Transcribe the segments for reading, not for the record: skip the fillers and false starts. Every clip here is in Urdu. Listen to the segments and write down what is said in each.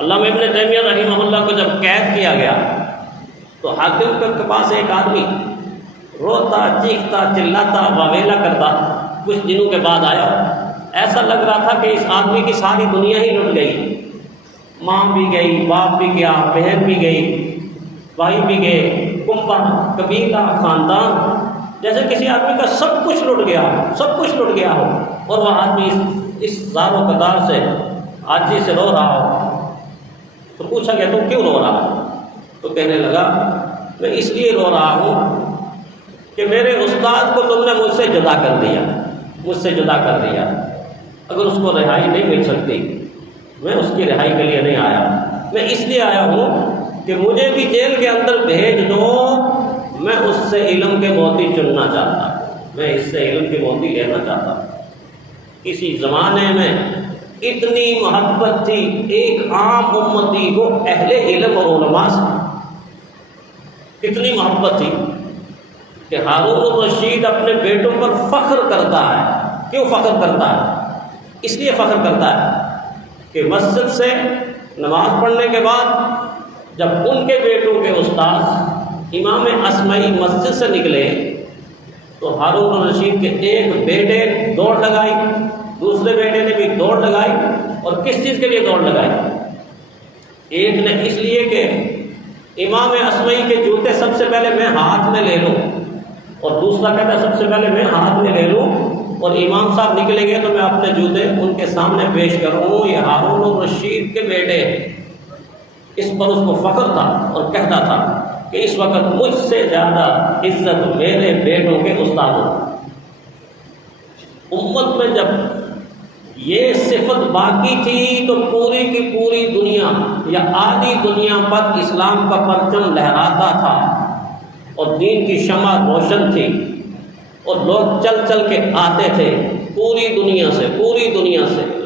علامہ ابن تیمیہ رحمہ اللہ کو جب قید کیا گیا تو حاکم کے پاس ایک آدمی روتا چیختا چلاتا واویلا کرتا کچھ دنوں کے بعد آیا. ایسا لگ رہا تھا کہ اس آدمی کی ساری دنیا ہی لٹ گئی، ماں بھی گئی، باپ بھی گیا، بہن بھی گئی، بھائی بھی گئے، کنبہ، قبیلہ، خاندان، جیسے کسی آدمی کا سب کچھ لٹ گیا، سب کچھ لٹ گیا ہو، اور وہ آدمی اس زار و قدار سے عاجزی سے رو رہا ہو. تو پوچھا گیا تم کیوں رو رہا ہو؟ تو کہنے لگا میں اس لیے رو رہا ہوں کہ میرے استاد کو تم نے مجھ سے جدا کر دیا، مجھ سے جدا کر دیا. اگر اس کو رہائی نہیں مل سکتی، میں اس کی رہائی کے لیے نہیں آیا، میں اس لیے آیا ہوں کہ مجھے بھی جیل کے اندر بھیج دو، میں اس سے علم کے موتی چننا چاہتا ہوں، میں اس سے علم کے موتی لینا چاہتا ہوں. کسی زمانے میں اتنی محبت تھی ایک عام امتی کو اہل علم اور علماء سے، اتنی محبت تھی کہ ہارون الرشید اپنے بیٹوں پر فخر کرتا ہے. کیوں فخر کرتا ہے؟ اس لیے فخر کرتا ہے کہ مسجد سے نماز پڑھنے کے بعد جب ان کے بیٹوں کے استاد امام اصمعی مسجد سے نکلے تو ہارون الرشید کے ایک بیٹے دوڑ لگائی، دوسرے بیٹے نے بھی دوڑ لگائی. اور کس چیز کے لیے دوڑ لگائی؟ ایک نے اس لیے کہ امام اصمعی کے جوتے سب سے پہلے میں ہاتھ میں لے لوں، اور دوسرا کہتا ہے سب سے پہلے میں ہاتھ میں لے لوں اور امام صاحب نکلیں گے تو میں اپنے جوتے ان کے سامنے پیش کروں، یہ ہارون الرشید کے بیٹے ہیں. اس پر اس کو فخر تھا اور کہتا تھا کہ اس وقت مجھ سے زیادہ عزت میرے بیٹوں کے استادوں. امت میں جب یہ صفت باقی تھی تو پوری کی پوری دنیا یا آدھی دنیا پر اسلام کا پرچم لہراتا تھا اور دین کی شمع روشن تھی، اور لوگ چل چل کے آتے تھے پوری دنیا سے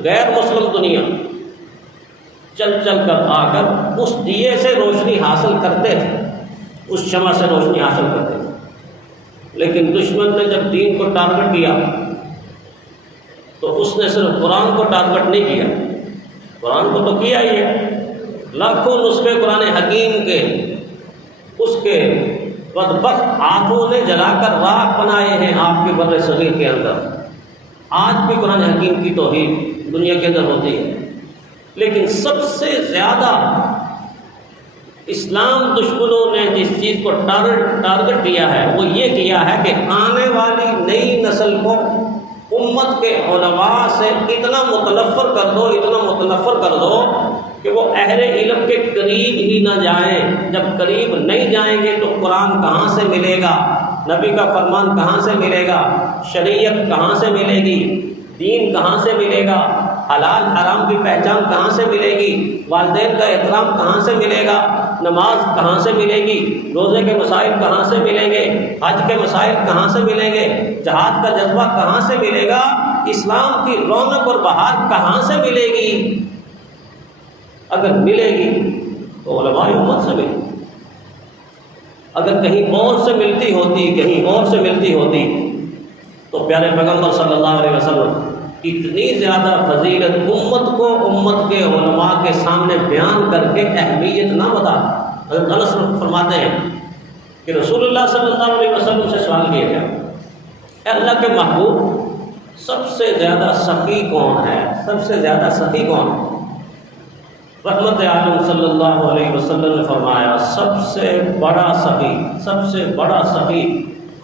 غیر مسلم دنیا چل چل کر آ کر اس دیے سے روشنی حاصل کرتے تھے، اس شمع سے روشنی حاصل کرتے تھے. لیکن دشمن نے جب دین کو ٹارگٹ کیا تو اس نے صرف قرآن کو ٹارگٹ نہیں کیا، قرآن کو تو کیا ہی ہے، لاکھوں نسخے قرآن حکیم کے اس کے بدبخت ہاتھوں نے جلا کر راکھ بنائے ہیں آپ کے بر صغیر کے اندر. آج بھی قرآن حکیم کی توہین دنیا کے اندر ہوتی ہے، لیکن سب سے زیادہ اسلام دشمنوں نے جس چیز کو ٹارگٹ کیا ہے وہ یہ کیا ہے کہ آنے والی نئی نسل کو امت کے علماء سے اتنا متنفر کر دو کہ وہ اہل علم کے قریب ہی نہ جائیں. جب قریب نہیں جائیں گے تو قرآن کہاں سے ملے گا، نبی کا فرمان کہاں سے ملے گا، شریعت کہاں سے ملے گی، دین کہاں سے ملے گا، حلال حرام کی پہچان کہاں سے ملے گی، والدین کا احترام کہاں سے ملے گا، نماز کہاں سے ملے گی، روزے کے مسائل کہاں سے ملیں گے، حج کے مسائل کہاں سے ملیں گے، جہاد کا جذبہ کہاں سے ملے گا، اسلام کی رونق اور بہار کہاں سے ملے گی؟ اگر ملے گی تو علماء امت سے ملے گی. اگر کہیں اور سے ملتی ہوتی تو پیارے پیغمبر صلی اللہ علیہ وسلم اتنی زیادہ فضیلت امت کے علماء کے سامنے بیان کر کے اہمیت نہ بتا. حضرت انس فرماتے ہیں کہ رسول اللہ صلی اللہ علیہ وسلم سے سوال کیا گیا، اے اللہ کے محبوب سب سے زیادہ سخی کون ہے، سب سے زیادہ سخی کون ہے؟ رحمت عالم صلی اللہ علیہ وسلم نے فرمایا سب سے بڑا سخی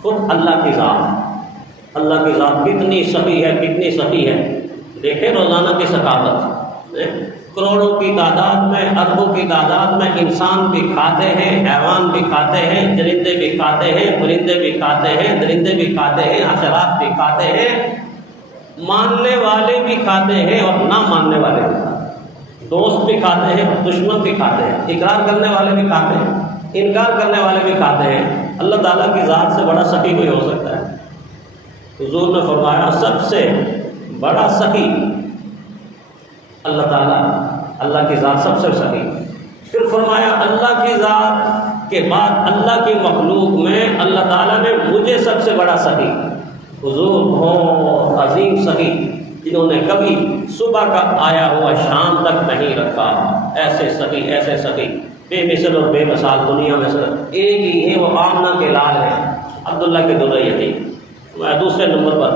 خود اللہ کی ذات. اللہ کی ذات کتنی سخی ہے. دیکھیں روزانہ کی ثقافت، کروڑوں کی تعداد میں، اربوں کی تعداد میں انسان بھی کھاتے ہیں، حیوان بھی کھاتے ہیں، چرندے بھی کھاتے ہیں، پرندے بھی کھاتے ہیں، درندے بھی کھاتے ہیں، حشرات بھی کھاتے ہیں، ماننے والے بھی کھاتے ہیں اور نہ ماننے والے بھی کھاتے ہیں، دوست بھی کھاتے ہیں اور دشمن بھی کھاتے ہیں، اقرار کرنے والے بھی کھاتے ہیں، انکار کرنے والے بھی کھاتے ہیں. اللہ تعالیٰ کی ذات سے بڑا سخی کوئی ہو سکتا ہے؟ حضور نے فرمایا سب سے بڑا سخی اللہ تعالیٰ، اللہ کی ذات سب سے سخی. پھر فرمایا اللہ کی ذات کے بعد اللہ کی مخلوق میں اللہ تعالیٰ نے مجھے سب سے بڑا سخی، حضور بہت عظیم سخی جنہوں نے کبھی صبح کا آیا ہوا شام تک نہیں رکھا، ایسے سخی بے مثل اور بے مثال دنیا میں صرف ایک ہی ہے، وہ آمنہ کے لال ہیں، عبداللہ کے درہ یتیم۔ دوسرے نمبر پر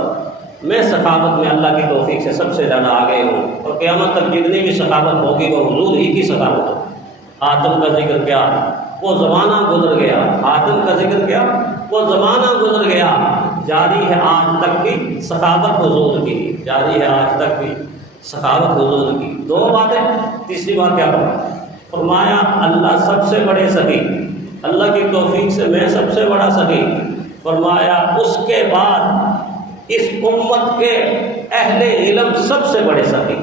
میں سخاوت میں اللہ کی توفیق سے سب سے زیادہ آگے ہوں، اور قیامت تک جتنی بھی سخاوت ہوگی وہ حضور ہی کی سخاوت ہو۔ آدم کا ذکر کیا، وہ زمانہ گزر گیا، آدم کا ذکر کیا، وہ زمانہ گزر گیا، جاری ہے آج تک بھی سخاوت حضور کی، جاری ہے آج تک بھی سخاوت حضور کی۔ دو باتیں، تیسری بات کیا فرمایا؟ اللہ سب سے بڑے سخی، اللہ کی توفیق سے میں سب سے بڑا سخی۔ فرمایا اس کے بعد اس امت کے اہل علم سب سے بڑے سخی،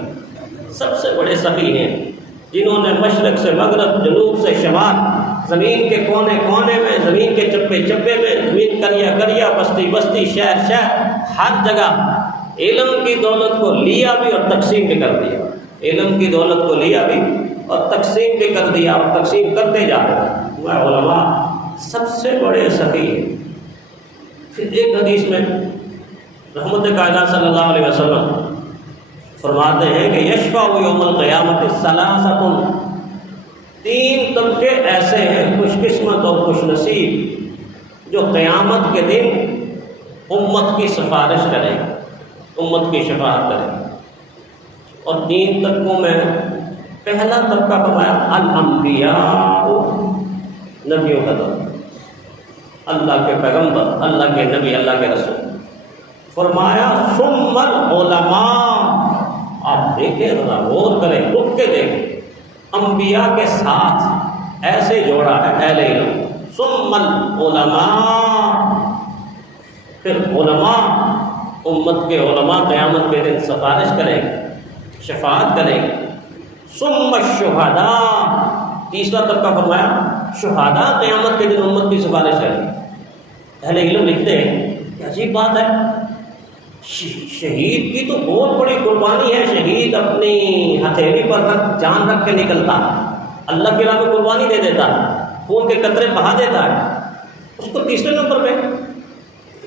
سب سے بڑے سخی ہیں، جنہوں نے مشرق سے مغرب، جنوب سے شمال، زمین کے کونے کونے میں، زمین کے چپے چپے میں، زمین کریا کریا، بستی بستی، شہر شہر، ہر جگہ علم کی دولت کو لیا بھی اور تقسیم بھی کر دیا، علم کی دولت کو لیا بھی اور تقسیم بھی کر دیا اور تقسیم کرتے جا رہے ہیں۔ وہ علماء سب سے بڑے سخی ہیں۔ پھر ایک حدیث میں رحمت کائنات صلی اللہ علیہ وسلم فرماتے ہیں کہ یشفع یوم القیامت ثلاثۃ، تین طبقے ایسے ہیں خوش قسمت اور خوش نصیب جو قیامت کے دن امت کی سفارش کریں، امت کی شفاعت کریں۔ اور تین طبقوں میں پہلا طبقہ فرمایا الانبیاء، نبیوں کا طبقہ، اللہ کے پیغمبر، اللہ کے نبی، اللہ کے رسول۔ فرمایا ثم العلماء، آپ دیکھیں ذرا غور کریں، رک کے دیکھیں، انبیاء کے ساتھ ایسے جوڑا ہے اہل علم، ثم العلماء، پھر علماء، امت کے علماء قیامت کے دن سفارش کریں، شفاعت کریں۔ ثم الشہداء، تیسرا طبقہ فرمایا شہداء قیامت کے دن امت کی سفارش کریں۔ اہل علم لکھتے ہیں کہ عجیب بات ہے، شہید کی تو بہت بڑی قربانی ہے، شہید اپنی ہتھیلی پر جان رکھ کے نکلتا، اللہ کی راہ میں قربانی دے دیتا، خون کے قطرے بہا دیتا ہے، اس کو تیسرے نمبر پہ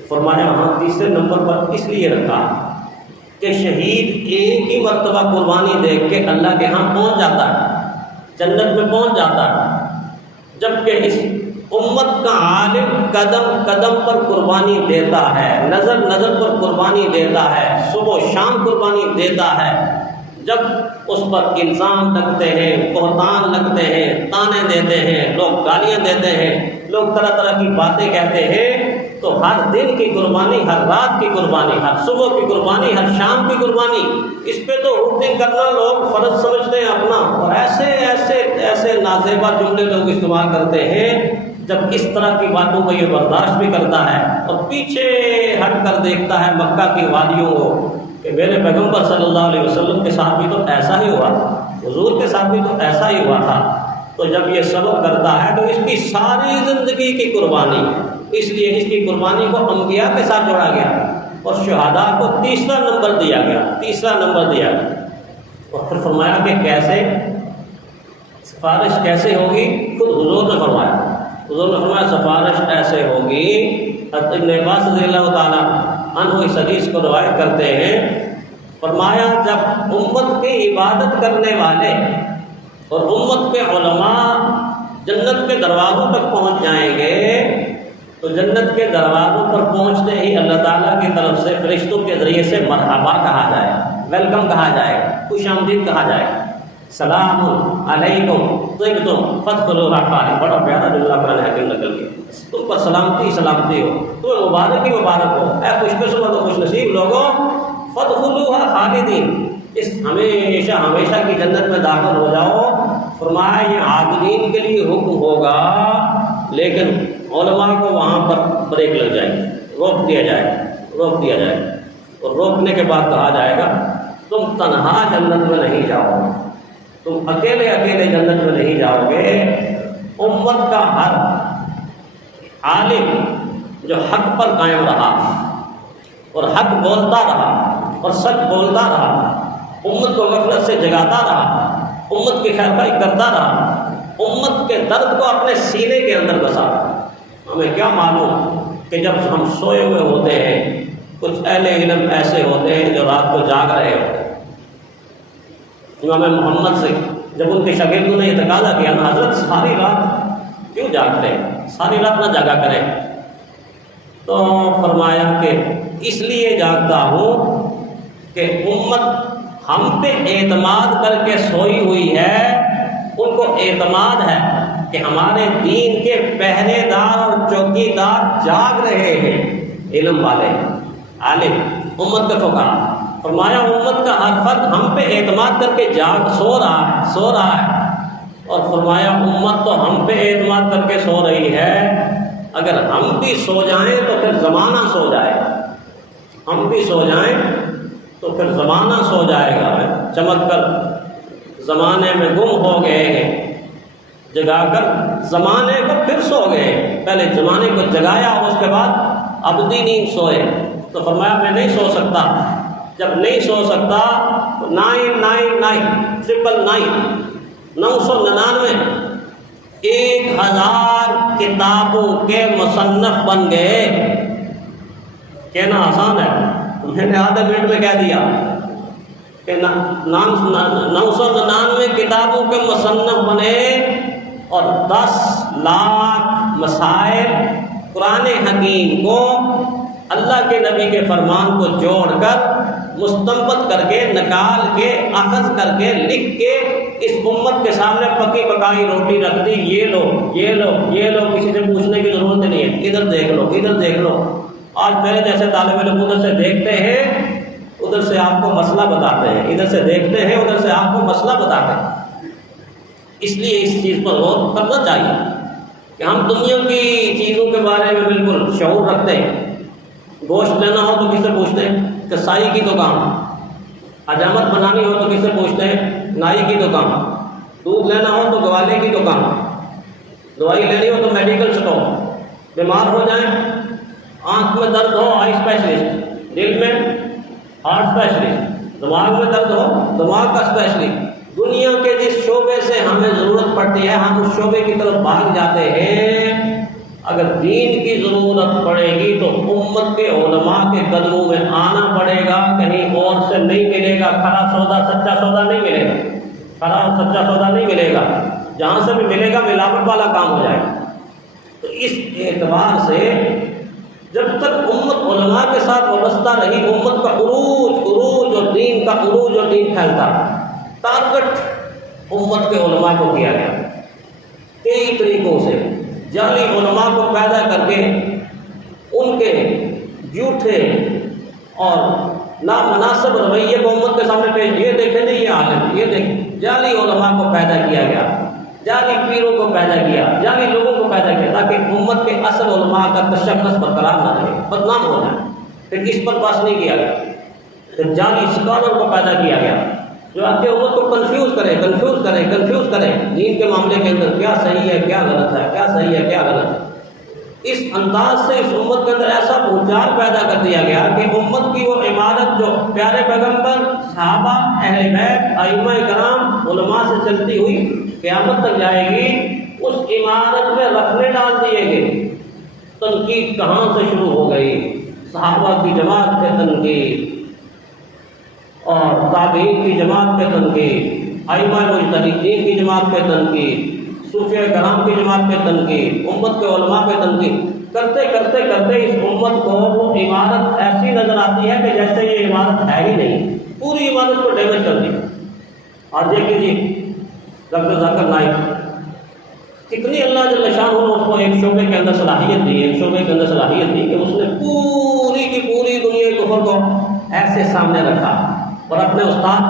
فرمایا، ہاں تیسرے نمبر پر اس لیے رکھا کہ شہید ایک ہی مرتبہ قربانی دے کے اللہ کے ہاں پہنچ جاتا ہے، جنت میں پہنچ جاتا ہے، جبکہ اس امت کا عالم قدم قدم پر قربانی دیتا ہے، نظر نظر پر قربانی دیتا ہے، صبح و شام قربانی دیتا ہے، جب اس پر الزام لگتے ہیں، بہتان لگتے ہیں، تانے دیتے ہیں، لوگ گالیاں دیتے ہیں، لوگ طرح طرح کی باتیں کہتے ہیں، تو ہر دن کی قربانی، ہر رات کی قربانی، ہر صبح کی قربانی، ہر شام کی قربانی، اس پہ تو حکم کرنا لوگ فرض سمجھتے ہیں اپنا، اور ایسے ایسے ایسے نازیبا جملے لوگ استعمال کرتے ہیں، جب اس طرح کی باتوں کو یہ برداشت بھی کرتا ہے اور پیچھے ہٹ کر دیکھتا ہے مکہ کی وادیوں کو کہ میرے پیغمبر صلی اللہ علیہ وسلم کے ساتھ بھی تو ایسا ہی ہوا تھا، حضور کے ساتھ بھی تو ایسا ہی ہوا تھا، تو جب یہ صبر کرتا ہے تو اس کی ساری زندگی کی قربانی، اس لیے اس کی قربانی کو انبیاء کے ساتھ جوڑا گیا اور شہداء کو تیسرا نمبر دیا گیا، تیسرا نمبر دیا گیا۔ اور پھر فرمایا کہ کیسے سفارش کیسے ہوگی، خود حضور نے فرمایا، حضور نے فرمایا سفارش ایسے ہوگی، ابن عباس رضی اللہ تعالیٰ عنہ اس حدیث کو روایت کرتے ہیں، فرمایا جب امت کی عبادت کرنے والے اور امت کے علماء جنت کے دروازوں تک پہنچ جائیں گے تو جنت کے دروازوں پر پہنچتے ہی اللہ تعالیٰ کی طرف سے فرشتوں کے ذریعے سے مرحبا کہا جائے، ویلکم کہا جائے، خوش آمدید کہا جائے، سلام علیکم طبتم فادخلوها خالدین، بڑا پیارا جملہ قرآن حکیم نقل کیا، تم پر سلامتی سلامتی ہو، تمہیں مبارک ہی مبارک ہو، اے خوش قسمت و خوش نصیب لوگوں، فادخلوها خالدین، اس ہمیشہ ہمیشہ کی جنت میں داخل ہو جاؤ۔ فرمایا یہ عابدین کے لیے حکم ہوگا، لیکن علماء کو وہاں پر بریک لگ جائے گی، روک دیا جائے گا، اور روکنے کے بعد کہا جائے گا تم تنہا جنت میں نہیں جاؤ گے، تم اکیلے جنت میں نہیں جاؤ گے، امت کا ہر عالم جو حق پر قائم رہا اور حق بولتا رہا اور سچ بولتا رہا، امت کو غفلت سے جگاتا رہا، امت کی خیرخواہی کرتا رہا، امت کے درد کو اپنے سینے کے اندر بسا رہا۔ ہمیں کیا معلوم کہ جب ہم سوئے ہوئے ہوتے ہیں کچھ اہل علم ایسے ہوتے ہیں جو رات کو جاگ رہے ہوتے ہیں۔ امام محمد سے جب ان کے شاگردوں نے یہ تقاضا کیا نا حضرت ساری رات کیوں جاگتے ہیں، ساری رات نہ جاگا کریں، تو فرمایا کہ اس لیے جاگتا ہوں کہ امت ہم پہ اعتماد کر کے سوئی ہوئی ہے، ان کو اعتماد ہے کہ ہمارے دین کے پہرے دار اور چوکی دار جاگ رہے ہیں، علم والے عالم امت کا فقہا۔ فرمایا امت کا ہر فرد ہم پہ اعتماد کر کے سو رہا ہے، اور فرمایا امت تو ہم پہ اعتماد کر کے سو رہی ہے، اگر ہم بھی سو جائیں تو پھر زمانہ سو جائے گا، ہم بھی سو جائیں تو پھر زمانہ سو جائے گا۔ چمک کر زمانے میں گم ہو گئے ہیں، جگا کر زمانے کو پھر سو گئے، پہلے زمانے کو جگایا اور اس کے بعد ابدی نیند سوئے۔ تو فرمایا میں نہیں سو سکتا، جب نہیں سو سکتا تو 999 1000 کتابوں کے مصنف بن گئے۔ کہنا آسان ہے، میں نے آدھے منٹ میں کہہ دیا کہ 999 کتابوں کے مصنف بنے، اور 10 لاکھ مسائل قرآن حکیم کو اللہ کے نبی کے فرمان کو جوڑ کر مستنبط کر کے نکال کے اخذ کر کے لکھ کے اس امت کے سامنے پکی پکائی روٹی رکھ دی، یہ لو یہ لو یہ لو، کسی سے پوچھنے کی ضرورت نہیں ہے، ادھر دیکھ لو ادھر دیکھ لو۔ آج میرے جیسے طالب علم ادھر سے دیکھتے ہیں ادھر سے آپ کو مسئلہ بتاتے ہیں، ادھر سے دیکھتے ہیں ادھر سے آپ کو مسئلہ بتاتے ہیں۔ اس لیے اس چیز پر غور کرنا چاہیے کہ ہم دنیا کی چیزوں کے بارے میں بالکل شعور رکھتے ہیں۔ گوشت لینا ہو تو کس سے پوچھتے ہیں؟ کسائی کی دکان۔ حجامت بنانی ہو تو کس سے پوچھتے ہیں؟ نائی کی دکان۔ دودھ لینا ہو تو گوالے کی دکان۔ دوائی لینی ہو تو میڈیکل اسٹور۔ بیمار ہو جائیں، آنکھ میں درد ہو آئی اسپیشلسٹ، دل میں ہارٹ اسپیشلسٹ، دماغ میں درد ہو دماغ کا اسپیشلسٹ۔ دنیا کے جس شعبے سے ہمیں ضرورت پڑتی ہے ہم اس شعبے کی طرف بھاگ جاتے ہیں۔ اگر دین کی ضرورت پڑے گی تو امت کے علماء کے قدموں میں آنا پڑے گا، کہیں اور سے نہیں ملے گا۔ کھرا سودا سچا سودا نہیں ملے گا، کھرا اور سچا سودا نہیں ملے گا، جہاں سے بھی ملے گا ملاوٹ والا کام ہو جائے گا۔ تو اس اعتبار سے جب تک امت علماء کے ساتھ وابستہ رہی، امت کا عروج اور دین کا عروج اور دین پھیلتا۔ ٹارگٹ امت کے علماء کو کیا گیا کئی طریقوں سے، جعلی علماء کو پیدا کر کے ان کے جھوٹے اور نامناسب رویے کو امت کے سامنے پیش، یہ دیکھیں نہیں یہ عالم، یہ دیکھیں، جعلی علماء کو پیدا کیا گیا، جعلی پیروں کو پیدا کیا، جعلی لوگوں کو پیدا کیا، تاکہ امت کے اصل علماء کا تشخص برقرار نہ رہے، بدنام ہو جائے۔ پھر کس پر بات نہیں کیا گیا، پھر جعلی اسکالر کو پیدا کیا گیا جو آپ کے امت کو کنفیوز کرے دین کے معاملے کے اندر، کیا صحیح ہے کیا غلط ہے، کیا صحیح ہے کیا غلط ہے۔ اس انداز سے اس امت کے اندر ایسا بھوچال پیدا کر دیا گیا کہ امت کی وہ عمارت جو پیارے پیغمبر، صحابہ، اہل بیت، ائمہ کرام، علماء سے چلتی ہوئی قیامت تک جائے گی، اس عمارت میں رکھنے ڈال دیے گئے۔ تنقید کہاں سے شروع ہو گئی؟ صحابہ کی جماعت پہ تنقید، اور تابعین کی جماعت پہ تنقید، ائمہ مجتہدین کی جماعت پہ تنقید، صوفیہ کرام کی جماعت پہ تنقید، امت کے علماء پہ تنقید، کرتے کرتے کرتے اس امت کو وہ عمارت ایسی نظر آتی ہے کہ جیسے یہ عمارت ہے ہی نہیں، پوری عمارت کو ڈیمیج کر دی۔ آج دیکھ لیجیے ڈاکٹر ذاکر نائک، کتنی اللہ جل شانہ نے اس کو ایک شعبے کے اندر صلاحیت دی کہ اس نے پوری کی پوری دنیا کفر کو ایسے سامنے رکھا، اور اپنے استاد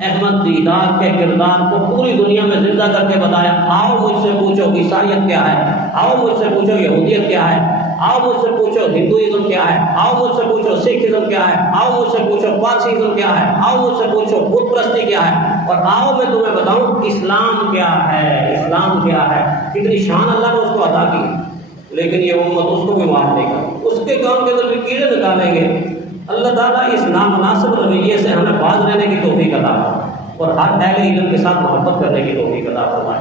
احمد دیدار کے کردار کو پوری دنیا میں زندہ کر کے بتایا۔ آؤ مجھ سے پوچھو عیسائیت کیا ہے، آؤ مجھ سے پوچھو یہودیت کیا ہے، آؤ مجھ سے پوچھو ہندوازم کیا ہے، آؤ مجھ سے پوچھو سکھزم کیا ہے، آؤ مجھ سے پوچھو پارسیزم کیا ہے، آؤ مجھ سے پوچھو بت پرستی کیا ہے، اور آؤ میں تمہیں بتاؤں اسلام کیا ہے۔ کتنی شان اللہ نے اس کو عطا کی، لیکن یہ امت اس کو بھی معاف نہیں کرے، اس کے کام کے اندر بھی کیڑے نکالیں گے۔ اللہ تعالیٰ اس نامناسب رویے سے ہمیں باز رہنے کی توفیق عطا فرمائے، اور ہر اہل علم کے ساتھ محبت کرنے کی توفیق عطا فرمائے۔